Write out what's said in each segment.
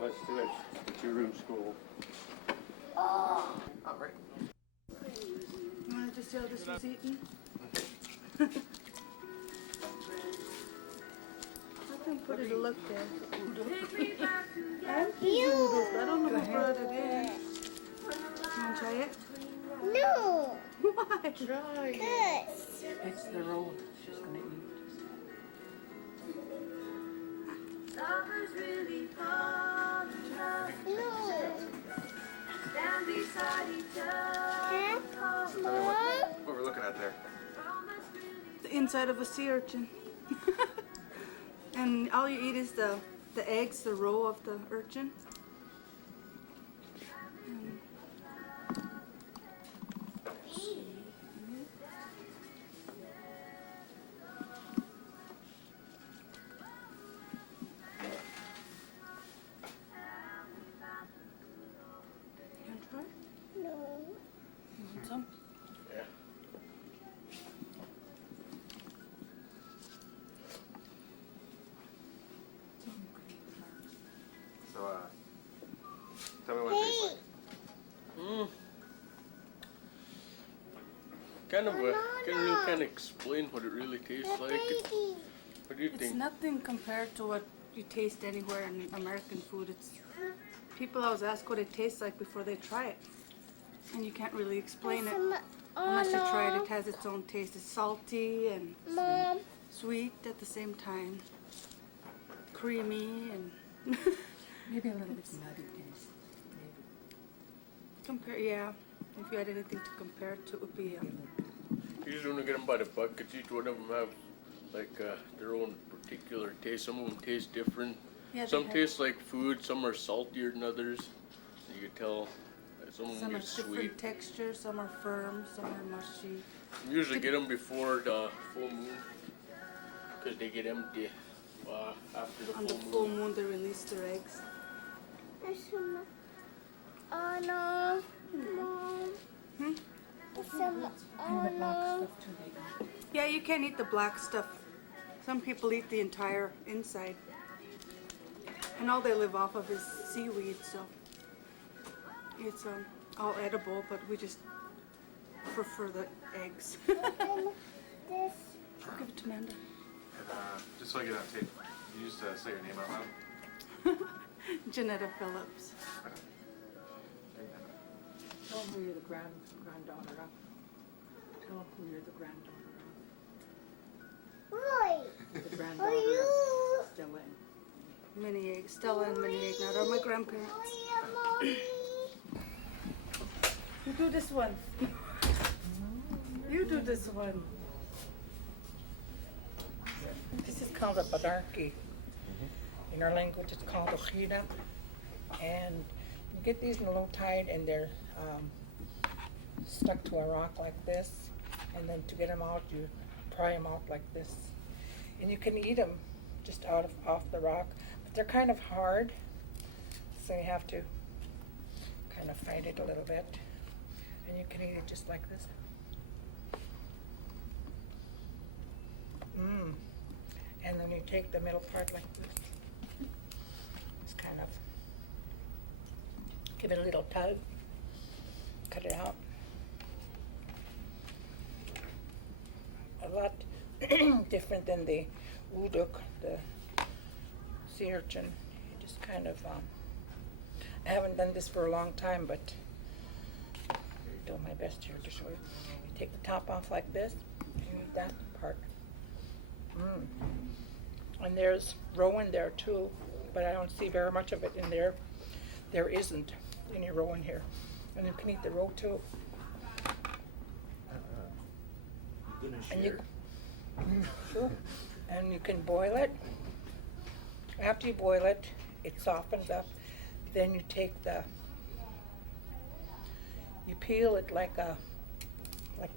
let's do it. The two-room school. Oh, right. You wanted to see how this was eaten? I can put it to look there. Noodles. I don't know what brought it in. You want to try it? No. Why? Try. Good. It's the roll she's gonna eat. No. Tell me what we're looking at there. The inside of a sea urchin. And all you eat is the eggs, the roe of the urchin. No. Some? Yeah. So, tell me what it tastes like. Can't explain what it really tastes like. What do you It's think? nothing compared to what you taste anywhere in American food. It's people always ask what it tastes like before they try it, and you can't really explain it unless you try it. It has its own taste. It's salty and Mom. sweet at the same time, creamy and Maybe a little bit nutty taste. Maybe. compare. Yeah, if you had anything to compare it to, it would be. Usually when we get them by the buckets, each one of them have like their own particular taste. Some of them taste different. Yeah, they Some have- taste like food. Some are saltier than others. You can tell. Some of them Some are get sweet. different textures. Some are firm. Some are mushy. We usually get them before the full moon because they get empty after the On the full full moon. moon, they release their eggs. There's some. Oh no. Mom. Hmm? There's some. And the Oh black no. stuff too, they eat. Yeah, you can't eat the black stuff. Some people eat the entire inside. And all they live off of is seaweed, so it's all edible, but we just prefer the eggs. This. Give it to Amanda. And, just so I get on tape, you used to say your name out loud. Janetta Phillips. Tell them who you're the granddaughter of. Tell them who you're the granddaughter of. Roy. You're the Are granddaughter you? of Stella and Minnie Egg. Stella and Minnie Egg. Now are my grandparents. Mommy. You do this one. You do this one. This is called a badarki. In our language, it's called Akhiok. And you get these in a low tide, and they're stuck to a rock like this. And then to get them out, you pry them out like this. And you can eat them just off the rock, but they're kind of hard, so you have to kind of fight it a little bit. And you can eat it just like this. And then you take the middle part like this. Just kind of give it a little tug, cut it out. A lot different than the uduk, the sea urchin. You just kind of, I haven't done this for a long time, but I'm doing my best here to show you. You take the top off like this, and you eat that part. And there's roe in there too, but I don't see very much of it in there. There isn't any roe in here. And you can eat the roe too. And you, sure. And you can boil it. After you boil it, it softens up. Then you take you peel it like that. It's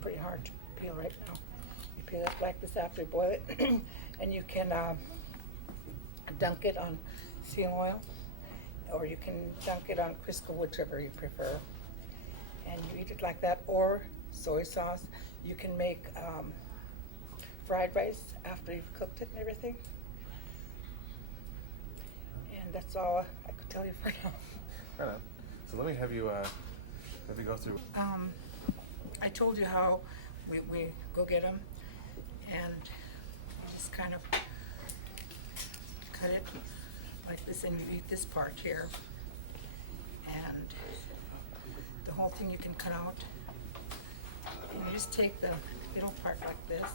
pretty hard to peel right now. You peel it like this after you boil it, and you can dunk it on seal oil, or you can dunk it on Crisco, whichever you prefer. And you eat it like that, or soy sauce. You can make fried rice after you've cooked it and everything. that's all I could tell you for now. Right on. So let me have you go through. I told you how we go get them, and you just kind of cut it like this, and you eat this part here, and the whole thing you can cut out. And you just take the middle part like this.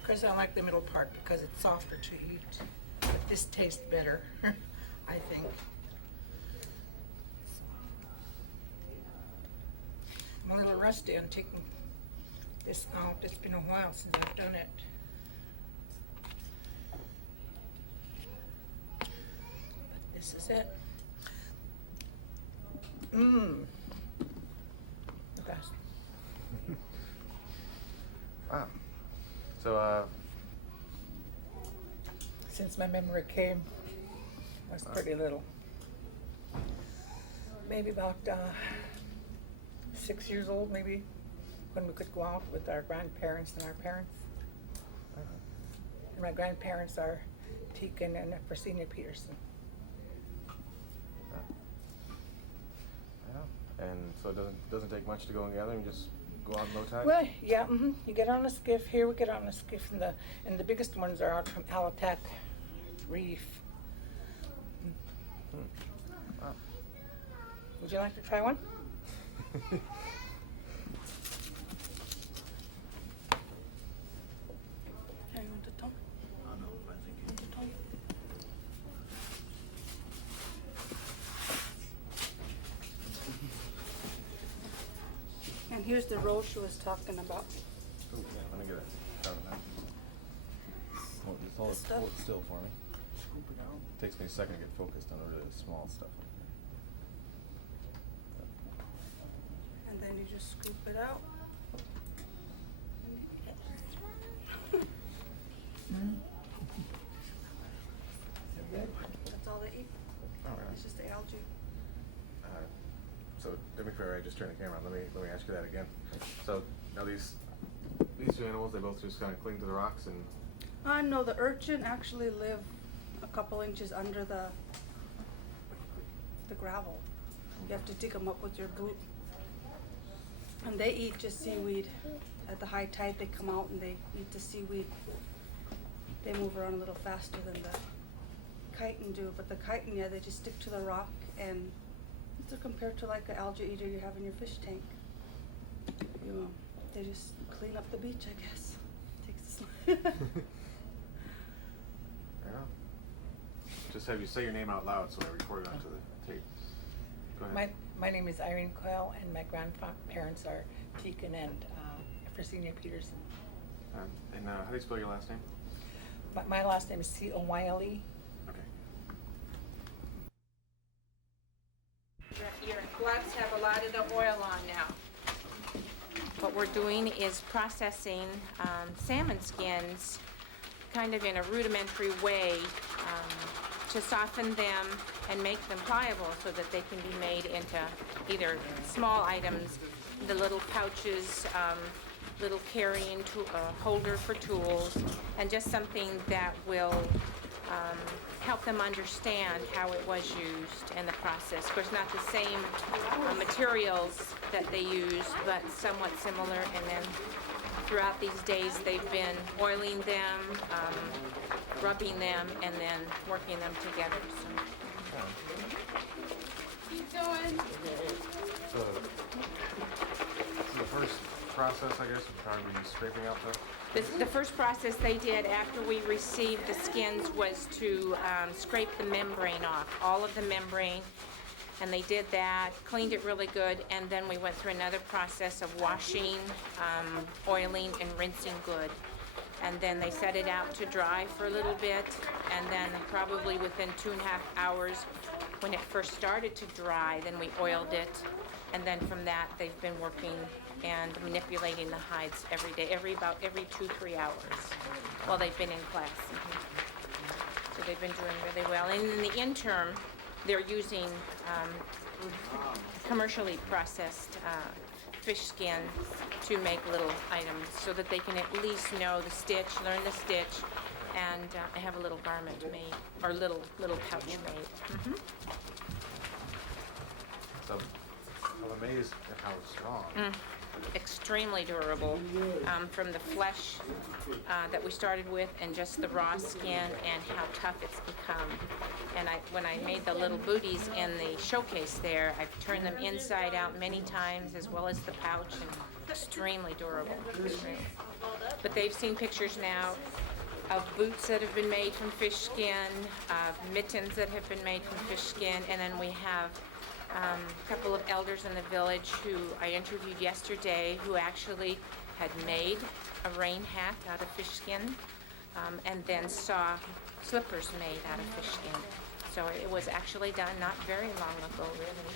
Of course, I like the middle part because it's softer to eat, but this tastes better, I think. I'm a little rusty on taking this out. It's been a while since I've done it. But this is it. Mmm. The best. Wow. So Since my memory came, I was pretty little. Maybe about 6 years old, maybe, when we could go out with our grandparents and our parents. And my grandparents are Teakin and Fresenia Peterson. yeah. And so it doesn't take much to go and gather. You just go out in low tide. Well, yeah, you get on a skiff. Here we get on a skiff, and the biggest ones are out from Alutiiq Reef. Wow. Would you like to try one? Hey, you want the tongue? I know, I think you The tongue? And here's the roll she was talking about. Ooh, yeah, let me get it out of that. hold This stuff? it still for me. Scoop it out. Takes me a second to get focused on the really small stuff. And then you just scoop it out. That's all they eat. Oh, yeah. It's just the algae. So to be fair, I just turned the camera on. Let me ask you that again. So now these two animals, they both just kind of cling to the rocks and. No, the urchin actually live a couple inches under the gravel. You have to dig them up with your boot. And they eat just seaweed. At the high tide, they come out and they eat the seaweed. They move around a little faster than the chitin do, but the chitin, yeah, they just stick to the rock, and it's compared to like an algae eater you have in your fish tank. They just clean up the beach, I guess. Takes Yeah. Just have you say your name out loud so I record it onto the tape. Go ahead. My name is Irene Coyle, and my grandparents are Teakin and Fresenia Peterson. And how do you spell your last name? My last name is Coyle. Okay. Your gloves have a lot of the oil on now. What we're doing is processing salmon skins kind of in a rudimentary way to soften them and make them pliable so that they can be made into either small items, the little pouches, little carrying holder for tools, and just something that will help them understand how it was used and the process. Of course, not the same materials that they use, but somewhat similar. And then throughout these days, they've been oiling them, rubbing them, and then working them together. Keep going. So the first process, I guess, would probably be scraping out The first process they did after we received the skins was to scrape the membrane off, all of the membrane, and they did that, cleaned it really good, and then we went through another process of washing, oiling, and rinsing good. And then they set it out to dry for a little bit, and then probably within 2.5 hours, when it first started to dry, then we oiled it, and then from that they've been working and manipulating the hides every day, about every 2-3 hours while they've been in class. So they've been doing really well. And in the interim, they're using commercially processed fish skin to make little items so that they can at least know the stitch, learn the stitch, and have a little garment made, or little pouch made. So I'm amazed at how strong. Extremely durable, from the flesh that we started with and just the raw skin and how tough it's become. And when I made the little booties in the showcase there, I've turned them inside out many times as well as the pouch, and extremely durable. But they've seen pictures now of boots that have been made from fish skin, of mittens that have been made from fish skin, and then we have a couple of elders in the village who I interviewed yesterday who actually had made a rain hat out of fish skin, and then saw slippers made out of fish skin. So it was actually done not very long ago, really.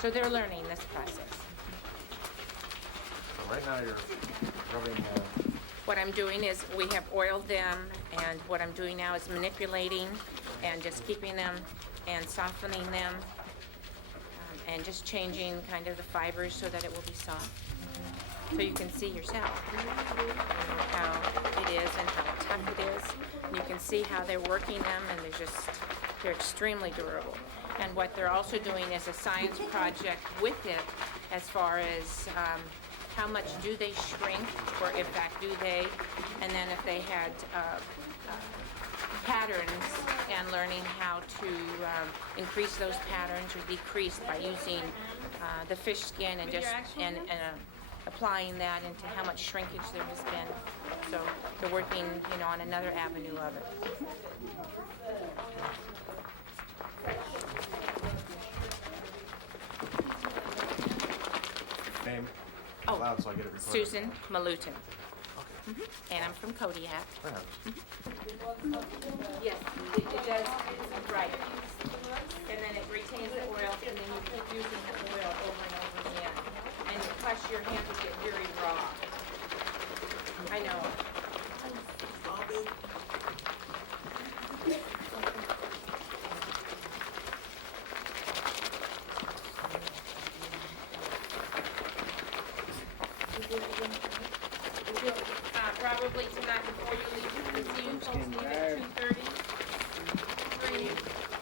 So they're learning this process. So right now you're rubbing. What I'm doing is we have oiled them, and what I'm doing now is manipulating and just keeping them and softening them, and just changing kind of the fibers so that it will be soft. So you can see yourself how it is and how tough it is. And you can see how they're working them, and they're extremely durable. And what they're also doing is a science project with it as far as how much do they shrink, or in fact do they, and then if they had patterns, and learning how to increase those patterns or decrease by using the fish skin and just applying that into how much shrinkage there has been. So they're working, on another avenue of it. Name Oh, loud so I get it recorded. Susan Malutin. And I'm from Kodiak. Yes, it does, right. And then it retains the oil, and then you keep using the oil over and over again. And plus your hands will get very raw. I know. Probably tonight before you leave, you can see you folks leave at 2:30.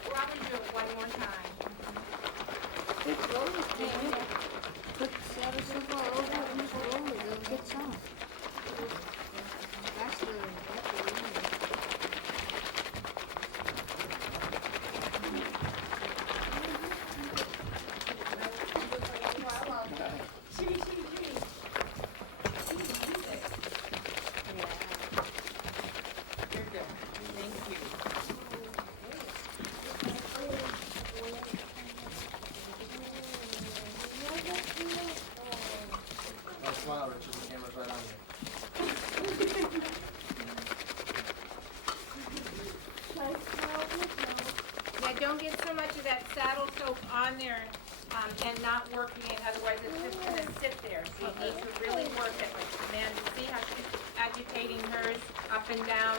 Probably do it one more time. Put the stuff all over and just roll it. It'll get soft. That's the You're good. Thank you. Don't smile, Richard, the camera's right on you. Yeah, don't get so much of that saddle soap on there and not working it, otherwise it's just gonna sit there. So you need to really work it. Like Amanda, see how she's agitating hers up and down?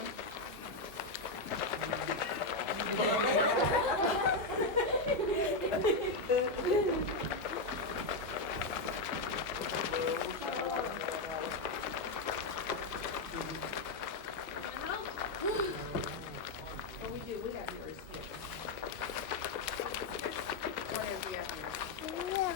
What we do, we have yours here. What have we have yours? yeah.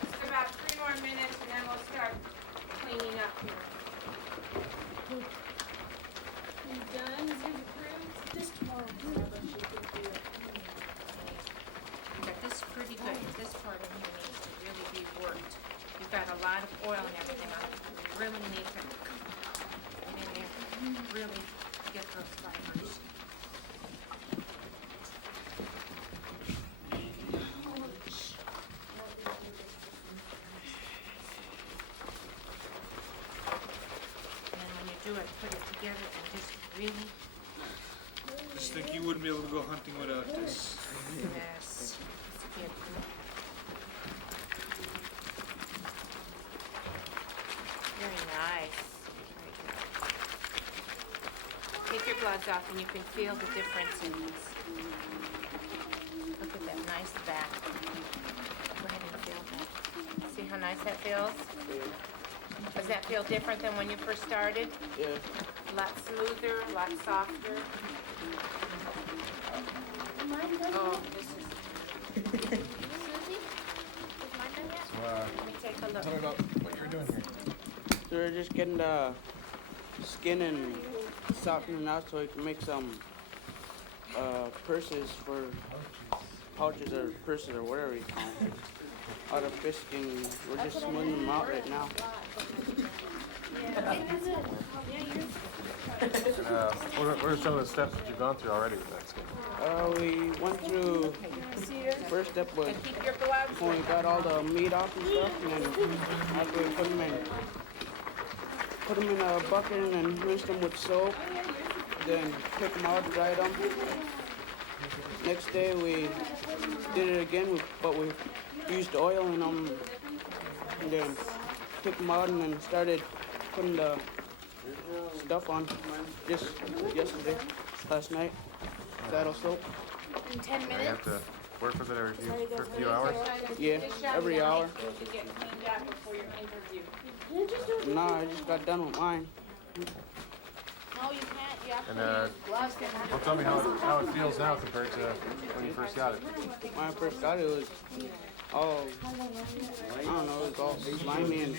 Just about 3 more minutes and then we'll start cleaning up here. But this is pretty good. This part of here needs to really be worked. You've got a lot of oil and everything on it. You really need to get in there, really get those fibers. And then when you do it, put it together and just really, Just think you wouldn't be able to go hunting without this. yes, it's good. Nice. Very good. Take your gloves off and you can feel the difference in these. Look at that nice back. Go ahead and feel that. See how nice that feels? Does that feel different than when you first started? Yeah. A lot smoother, a lot softer. Oh, this is. Susie? Is mine done yet? Let me take a look. Tell me about what you're doing here. So we're just getting the skin and softening out so we can make some purses for pouches or purses or whatever you call them. Out of fish skin, we're just smoothing them out right now. What are some of the steps that you've gone through already with that skin? We went through, first step was And keep your gloves when we got all the meat off and stuff, and then after we put them in a bucket and then rinse them with soap, then pick them out, dry them. Next day we did it again, but we used oil in them, and then picked them out and then started putting the stuff on just yesterday, last night, saddle soap. In 10 You minutes? have to work with it for a few hours? Yeah, every hour. You should get cleaned up before your interview. Nah, I just got done with mine. No, you can't. You have And to use gloves. well, tell me how it feels now compared to when you first got it. When I first got it, it was all, I don't know, it was all slimy and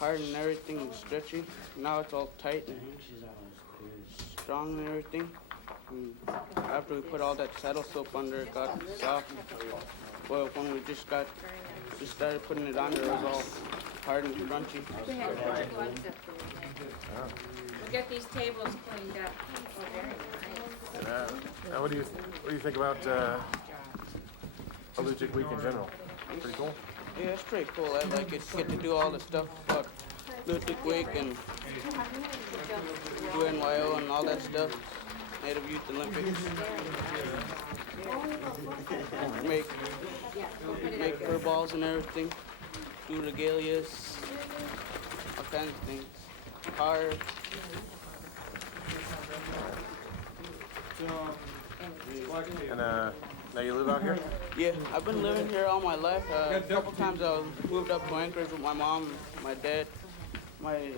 hard and everything and stretchy. Now it's all tight and strong and everything. And after we put all that saddle soap under, it got soft. Well, when we just started putting it under, it was all hard and crunchy. Go ahead, put your gloves up there. We'll get these tables cleaned up. Oh, very nice. And, now what do you think about Alutiiq Week in general? Pretty cool. Yeah, it's pretty cool. I like it. Get to do all the stuff about Alutiiq Week and UNYO and all that stuff. Native Youth Olympics. Make fur balls and everything. Do regalias. All kinds of things. Carve. And now you live out here? Yeah, I've been living here all my life. A couple times I moved up to Anchorage with my mom and my dad. My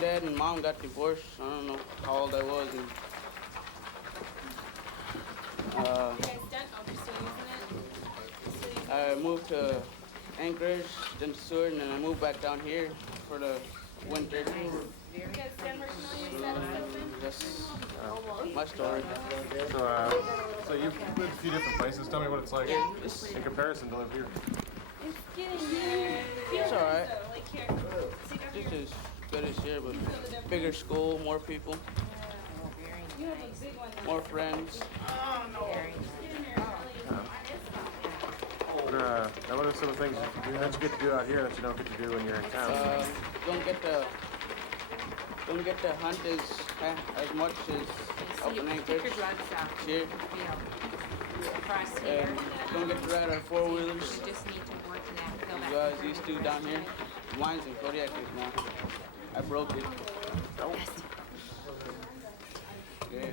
dad and mom got divorced. I don't know how old I was. And, I moved to Anchorage, then to Seward, and then I moved back down here for the winter. That's my story. So you've lived a few different places. Tell me what it's like in comparison to live here. It's all right. Just as good as here, but bigger school, more people, more friends. Now what are some of the things that you get to do out here that you don't get to do when you're in town? Don't get to hunt as much as up in Keep Anchorage. your gloves out. Here. Feel. Across here. Don't get to ride our four-wheelers. You just need to work that. Feel You that. guys used to down here. Mine's in Kodiak now. I broke it. Yeah.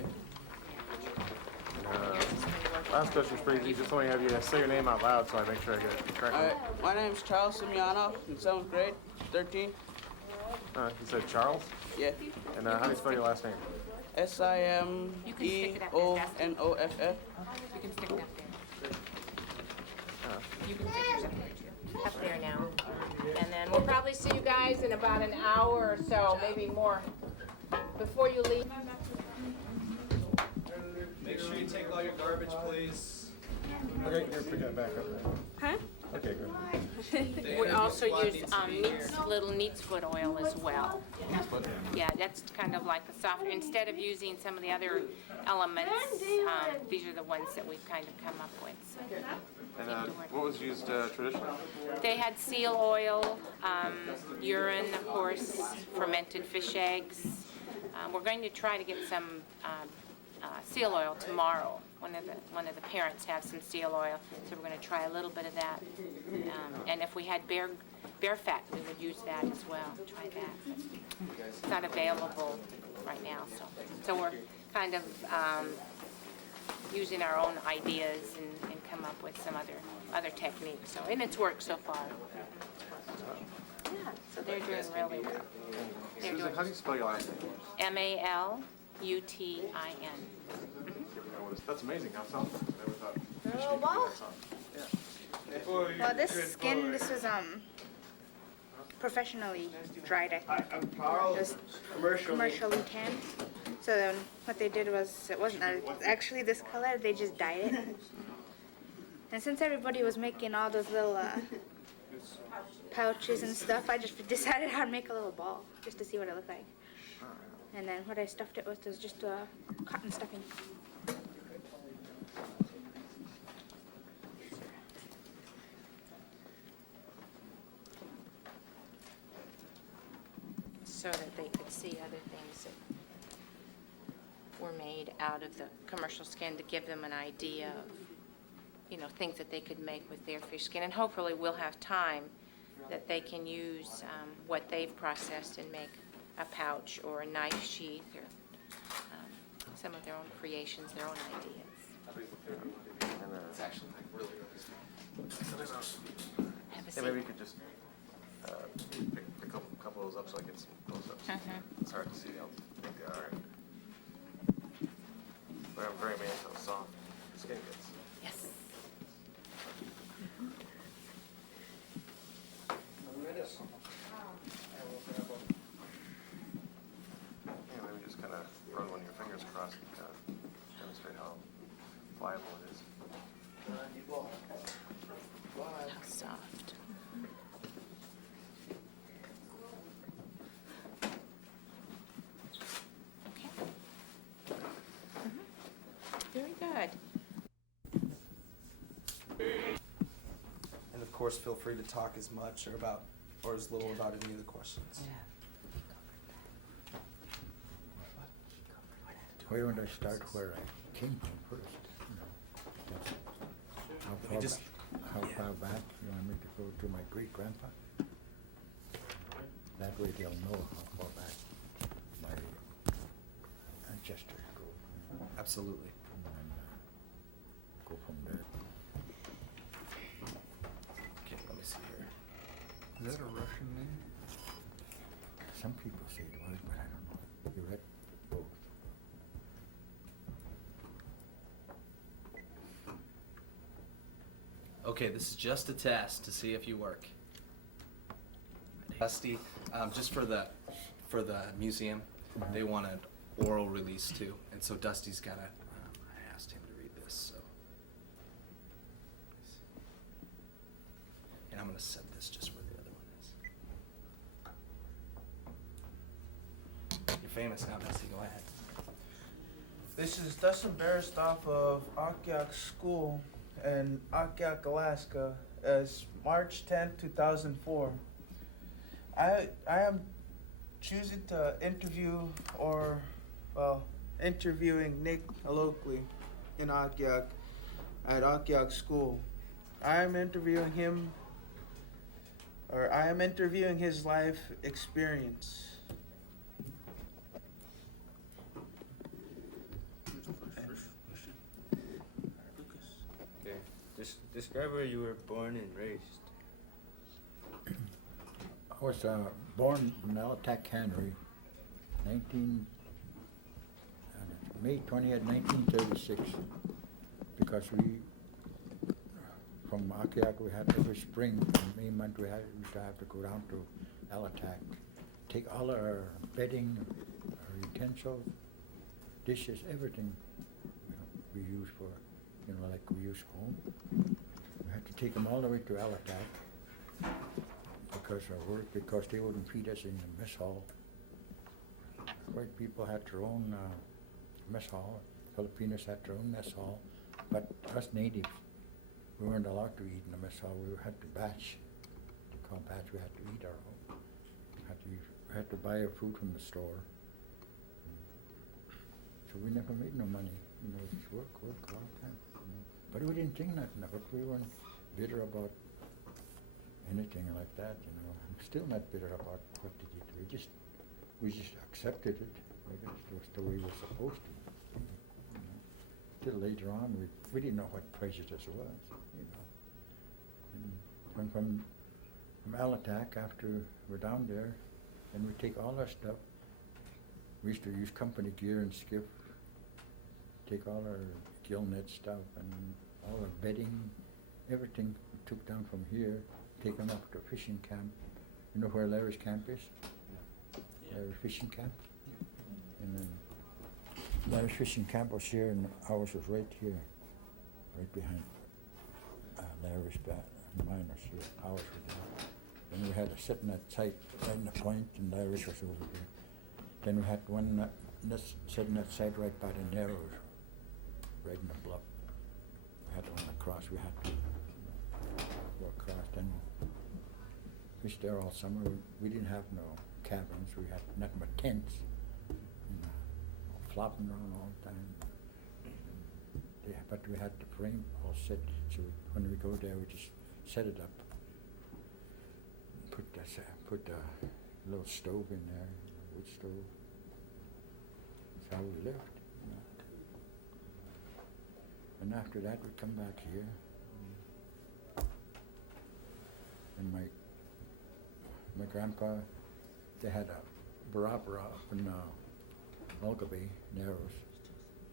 Last question's pretty easy. Just want to have you say your name out loud so I make sure I get it correctly. All right. My name's Charles Simeonov in 7th grade, 13. You said Charles? Yeah. And how do you spell your last name? Simeonoff. You can stick it up there. You can stick yours up there too. Up there now. And then we'll probably see you guys in about an hour or so, maybe more, before you leave. Make sure you take all your garbage, please. Okay, you're picking it back up there. Huh? Okay, good. We also use little neat's foot oil as well. Yeah, that's kind of like a softer, instead of using some of the other elements, these are the ones that we've kind of come up with. So. And what was used traditionally? They had seal oil, urine, of course, fermented fish eggs. We're going to try to get some seal oil tomorrow. One of the parents has some seal oil, so we're going to try a little bit of that. And if we had bear fat, we would use that as well. Try that. It's not available right now, so we're kind of using our own ideas and come up with some other techniques. So, and it's worked so far. Yeah, so they're doing really well. Susan, how do you spell your last name? Malutin. That's amazing how soft. I never thought. Oh, wow. Well, this was professionally dried, I think. I'm Carl. Just Commercially. commercially tanned. So then what they did was, it wasn't actually this color, they just dyed it. And since everybody was making all those little pouches and stuff, I just decided I'd make a little ball just to see what it looked like. And then what I stuffed it with was just cotton stuffing. So that they could see other things that were made out of the commercial skin to give them an idea of, things that they could make with their fish skin. And hopefully we'll have time that they can use what they've processed and make a pouch or a knife sheath or some of their own creations, their own ideas. It's actually like really, really small. Have a Yeah, maybe seat. you could just pick a couple of those up so I get some close-ups. It's hard to see how big they are. But I'm very amazed how soft the skin gets. Yes. Yeah, maybe just kind of run one of your fingers across and demonstrate how pliable it is. How soft. Okay. Very good. And of course, feel free to talk as much or as little about any of the questions. Why don't I start where I came from first? That's how far back you want me to go to my great-grandpa? That way they'll know how far back my ancestors go. Absolutely. And go from there. Okay, let me see here. Is that a Russian name? Some people say it was, but I don't know. You read both. Okay, this is just a test to see if you work. Dusty, just for the museum, they want an oral release too, and so Dusty's gotta. I asked him to read this, so. And I'm gonna set this just where the other one is. You're famous now, Dusty. Go ahead. This is Dustin Berestorff of Akhiok School in Akhiok, Alaska, as March 10, 2004. I am choosing to interviewing Nick Alokli in Akhiok at Akhiok School. I am interviewing his life experience. Okay, describe where you were born and raised. I was born in Alutiiq, Cannery, May 20th, 1936, because from Akhiok, we had every spring, in May month, we used to have to go down to Alutiiq, take all our bedding, our utensils, dishes, everything we use for, like we use home. We had to take them all the way to Alutiiq because they wouldn't feed us in the mess hall. White people had their own mess hall. Filipinos had their own mess hall, but us natives, we weren't allowed to eat in the mess hall. We had to batch. To call batch, we had to eat our own. We had to buy our food from the store. So So we never made no money. You know, just work all the time. You know. But we didn't think nothing of it. We weren't bitter about anything like that, you know. I'm still not bitter about what they did. We just accepted it. I guess it was the way we were supposed to. You know. Till later on, we didn't know what prejudice was, you know. And from Alutiiq, after we're down there, and we take all our stuff. We used to use company gear and skiff, take all our gill net stuff and all our bedding, everything we took down from here, take them up to fishing camp. You know where Larry's camp is? Larry's fishing camp? And then Larry's fishing camp was here and ours was right here, right behind Larry's back. Mine was here, ours was there. Then we had a sitting at site right in the point and Larry's was over here. Then we had one sitting at site right by the narrows, right in the bluff. We had one across, we had to go across. Then fished there all summer. We didn't have no cabins, we had nothing but tents, you know, flopping around all the time. But we had the frame all set, so when we go there, we just set it up. Put a little stove in there, a wood stove. That's how we lived, you know. And after that, we come back here. And my grandpa, they had a barabara up in Mulgabee, Narrows.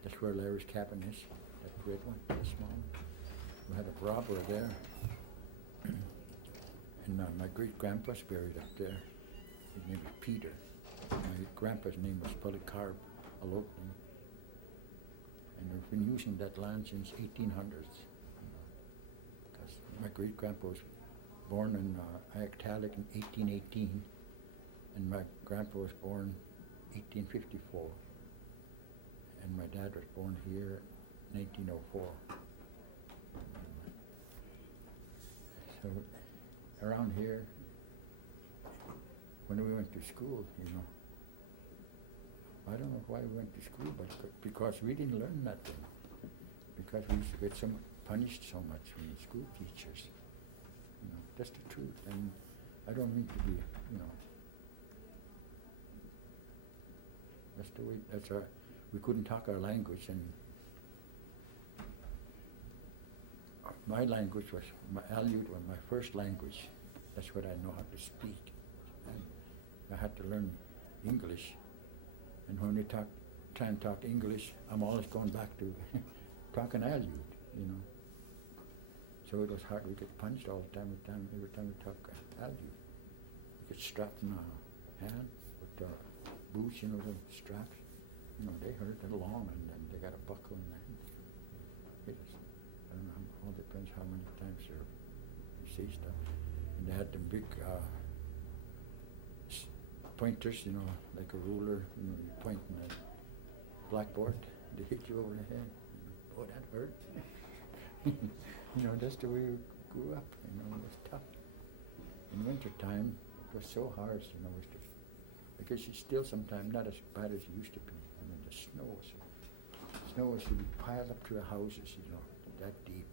That's where Larry's cabin is, that red one, that small one. We had a barabara there. And my great-grandpa's buried up there. His name was Peter. My grandpa's name was Akhiok Alokli. And we've been using that land since 1800s. Because my great-grandpa was born in Akhiok in 1818, and my grandpa was born 1854. And my dad was born here in 1904. So around here, when we went to school, you know, I don't know why we went to school, but because we didn't learn nothing. Because we used to get punished so much from the school teachers. You know, that's the truth. And I don't mean to be, you know, that's the way, we couldn't talk our language, and my language was, Alutiiq was my first language. That's what I know how to speak. And I had to learn English. And when we try and talk English, I'm always going back to talking Alutiiq, you know. So it was hard. We get punched all the time, every time we talk Alutiiq. We get strapped in the hand with the boots, you know, the straps. You know, they hurt, they're long, and then they got a buckle in there. It is, I don't know, it all depends how many times you see stuff. And they had them big pointers, you know, like a ruler, you know, you point in the blackboard, they hit you over the head. Oh, that hurt. You know, that's the way we grew up, you know, it was tough. In winter time, it was so harsh, you know, because it's still sometimes not as bad as it used to be. I mean, the snow was to be piled up to the houses, you know, that deep,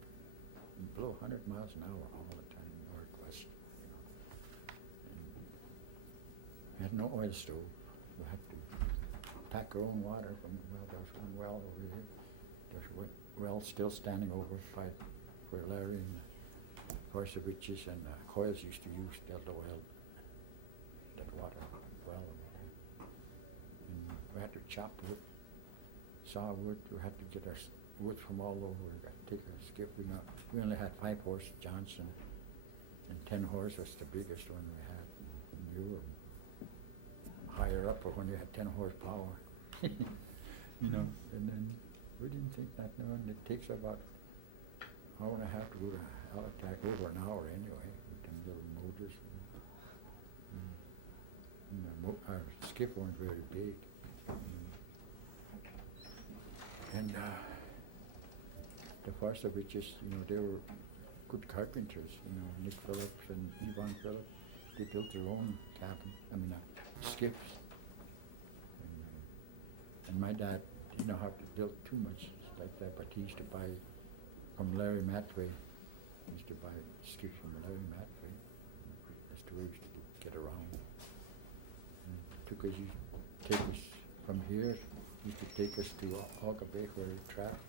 and blow 100 miles an hour all the time, northwest, you know. And we had no oil stove. We had to pack our own water from the well. There was one well over here. There's a well still standing over by where Larry and Horseviches and Coyles used to use that oil, that water well over there. And we had to chop wood, saw wood. We had to get our wood from all over. We got to take a skip. We only had 5-horse Johnson, and 10-horse was the biggest one we had. And you were higher up, or when you had 10 horsepower, you know. And then we didn't think that. No, and it takes about an hour and a half to go to Alutiiq, over an hour anyway, with them little motors. And our skiff weren't very big. And the Farsaviches, you know, they were good carpenters, you know, Nick Phillips and Yvonne Phillips. They built their own skiffs. And my dad, He didn't know how to build too much like that, but he used to buy from Larry Matway. He used to buy skips from Larry Matway. That's the way he used to get around. And took us, used to take us from here. He used to take us to Auga Bay where he trapped.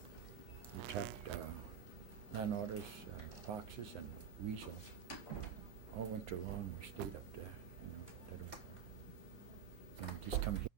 We trapped land otters, foxes, and weasels. All winter long we stayed up there, you know. And just come here.